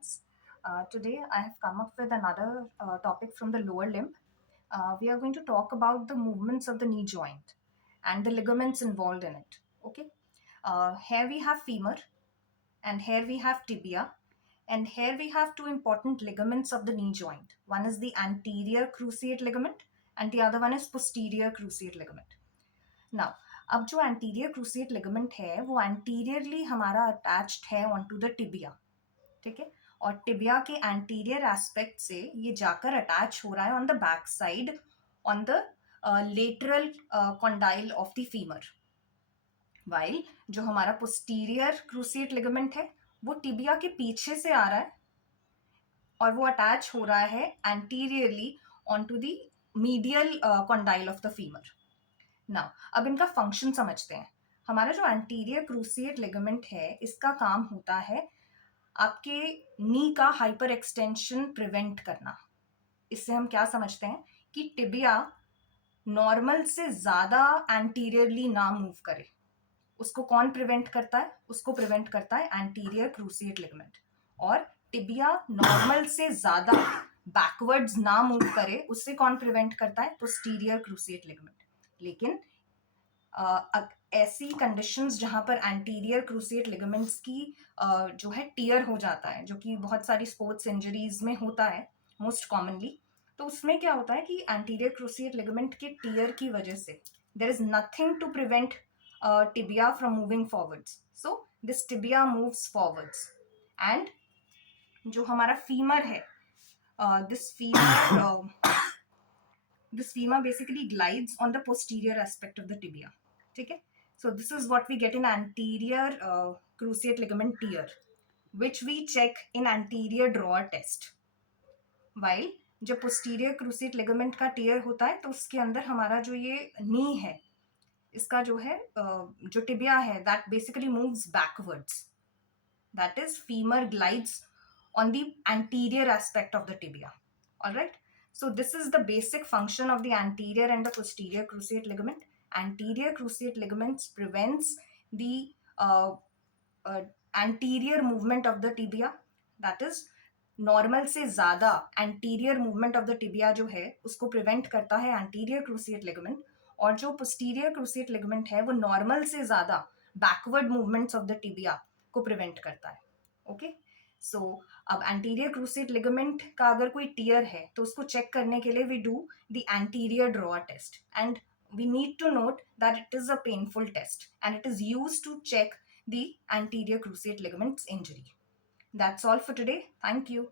friends. Today I have come up with another topic from the lower limb. We are going to talk about the movements of the knee joint and the ligaments involved in it. Okay. Here we have femur, and here we have tibia, and here we have two important ligaments of the knee joint. One is the anterior cruciate ligament, and the other one is posterior cruciate ligament. Now अब जो anterior cruciate ligament है वो anteriorly हमारा attached है on to the tibia. ठीक है. और tibia के एंटीरियर एस्पेक्ट से ये जाकर अटैच हो रहा है on the back side on the lateral condyle of the femur. While जो हमारा पोस्टीरियर क्रूसिएट लिगामेंट है वो टिबिया के पीछे से आ रहा है और वो अटैच हो रहा है anteriorly on to the medial condyle of the femur. Now अब इनका फंक्शन समझते हैं. हमारा जो एंटीरियर क्रूसिएट लिगामेंट है इसका काम होता है आपके नी का हाइपर एक्सटेंशन प्रिवेंट करना. इससे हम क्या समझते हैं कि टिबिया नॉर्मल से ज्यादा एंटीरियरली ना मूव करे. उसको कौन प्रिवेंट करता है? उसको प्रिवेंट करता है एंटीरियर क्रूसिएट लिगामेंट. और टिबिया नॉर्मल से ज्यादा बैकवर्ड्स ना मूव करे उससे कौन प्रिवेंट करता है? Posterior cruciate ligament. लेकिन ऐसी कंडीशंस जहां पर एंटीरियर क्रूसिएट लिगामेंट्स की जो है टियर हो जाता है, जो कि बहुत सारी स्पोर्ट्स इंजरीज में होता है मोस्ट कॉमनली, तो उसमें क्या होता है कि एंटीरियर क्रूसिएट लिगामेंट के टियर की वजह से there is nothing to prevent tibia from moving forwards. So this tibia moves forwards. And जो हमारा फीमर है, this femur basically glides on the posterior aspect of the tibia. ठीक है. So this is what we get in anterior cruciate ligament tear, which we check in anterior drawer test. While जब posterior cruciate ligament का tear होता है तो उसके अंदर हमारा जो ये knee है इसका जो है जो tibia है that basically moves backwards. That is femur glides on the anterior aspect of the tibia. All right. So this is the basic function of the anterior and the posterior cruciate ligament. Anterior cruciate ligaments prevents the anterior movement of the tibia. That is normal से ज्यादा anterior movement of the tibia जो है उसको prevent करता है anterior cruciate ligament. और जो posterior cruciate ligament है वो नॉर्मल से ज्यादा backward movements of the tibia को प्रिवेंट करता है. ओके. सो अब एंटीरियर क्रूसिएट लिगामेंट का अगर कोई टियर है तो उसको चेक करने के लिए we do the anterior drawer test. And we need to note that it is a painful test and it is used to check the anterior cruciate ligaments injury. That's all for today. Thank you.